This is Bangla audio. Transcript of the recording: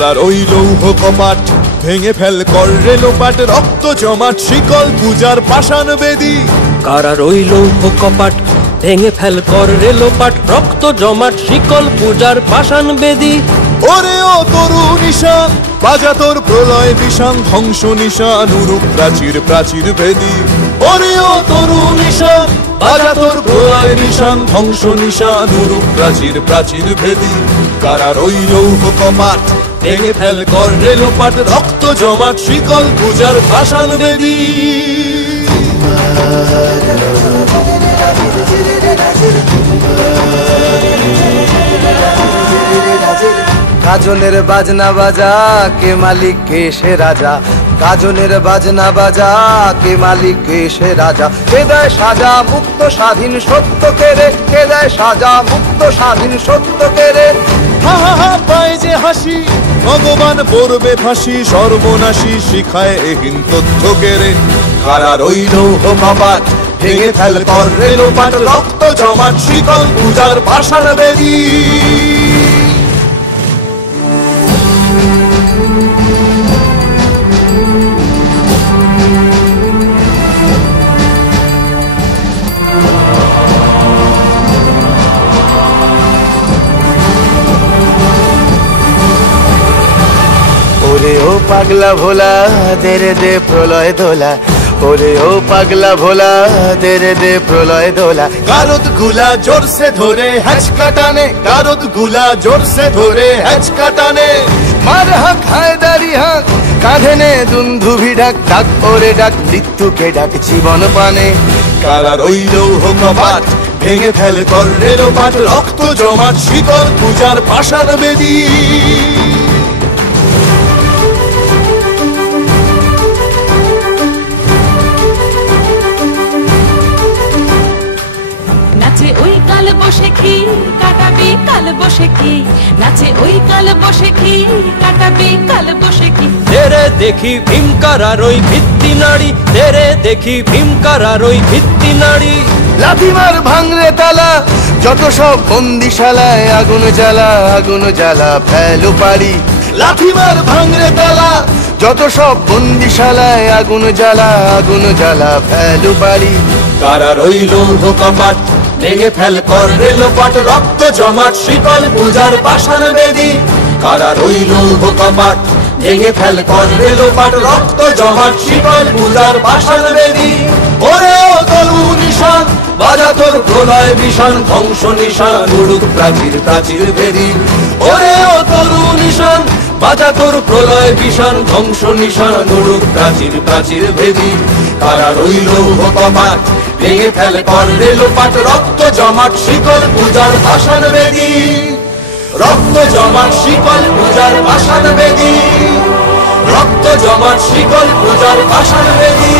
কারার ওই লৌহ কপাট ভেঙে ফেল কর রে লোপাট, রক্ত জমাট শিকল পূজার পাষাণ বেদী। কারার ওই লৌহ কপাট ভেঙে ফেল কর রে লোপাট, রক্ত জমাট শিকল পূজার পাষাণ বেদী। ওরে ও তরু নিশান বাজা তোর প্রলয় বিষান, ধ্বংস নিশান উরুপ প্রাচীর প্রাচীর ভেদী। ওরে ও তরু নিশান বাজা তোর প্রলয় নিশান, ধ্বংস নিশান উরুপ প্রাচীর প্রাচীর ভেদী। কারার ওই লৌহ কপাট ভেঙে ফেল কর রে লোপাট, রক্ত জমাট শিকল পূজার পাষাণ বেদী। গাজনের বাজনা বাজা কে মালিক কে সে রাজা, গাজনের বাজনা বাজা কে মালিক কে সে রাজা। কে দেয় সাজা মুক্ত স্বাধীন সত্য কেড়ে, কে দেয় সাজা মুক্ত স্বাধীন সত্য কেড়ে। হা হা হা পায় যে হাসি ভগবান পড়বে ফাঁসি, সর্বনাশী শিখায় এহীন তথ্য কেড়ে। কারার ওই লৌহ কপাট ভেঙে ফেল কর রে লোপাট, রক্ত জমাট শিকল পূজার পাষাণ বেদী। ওরে ও পাগলা ভোলা দে রে দে প্রলয় দোলা, ওরে ও পাগলা ভোলা দে রে দে প্রলয় দোলা। গারদ গুলা জোরসে ধরে হ্যাচকা টানে, গারদ গুলা জোরসে ধরে হ্যাচকা টানে। মার হাক হায়দারি হাক কাঁধে নে দুন্ধুভি ডাক, ডাক ওরে ডাক মৃত্যুকে ডাক জীবন পানে। কারার ওই লৌহ কপাট ভেঙে ফেল কর রে লোপাট, রক্ত জমাট শিকল পূজার পাষাণ বেদী। নাচে ওই কাল বসে কি কাটাবি কাল বসে কি, নাচে ওই কাল বসে কি কাটাবি কাল বসে কি। তেরে দেখি ভীমকারার ওই ভিত্তি নাড়ি, তেরে দেখি ভীমকারার ওই ভিত্তি নাড়ি। লাথিমার ভাঙরে তালা যত সব বন্দিশালায়, আগুন জ্বালা আগুন জ্বালা ফেলো পারি। লাথিমার ভাঙরে তালা যত সব বন্দিশালায়, আগুন জ্বালা আগুন জ্বালা ফেলো পারি। কারার ওই লৌহ কপাট ভেঙে ফেল কর রে লোপাট, রক্ত জমাট শিকল পূজার পাষাণ বেদী। কারার ওই লৌহ কপাট ভেঙে ফেল কর রে লোপাট, রক্ত জমাট শিকল পূজার পাষাণ বেদী। ওরে ও তরু নিশান বাজা তোর প্রলয় বিষান, ধ্বংস নিশান উড়ুক প্রাচীর প্রাচীর ভেদী। ওরে ও তরু নিশান বাজা তোর প্রলয় বিষান, ধ্বংস নিশান উড়ুক প্রাচীর প্রাচীর ভেদী। কারার ওই লৌহ কপাট ভেঙে ফেল কর রে লোপাট, রক্ত জমাট শিকল পূজার পাষাণ বেদী। রক্ত জমাট শিকল পূজার পাষাণ বেদী, রক্ত জমাট শিকল পূজার পাষাণ বেদী।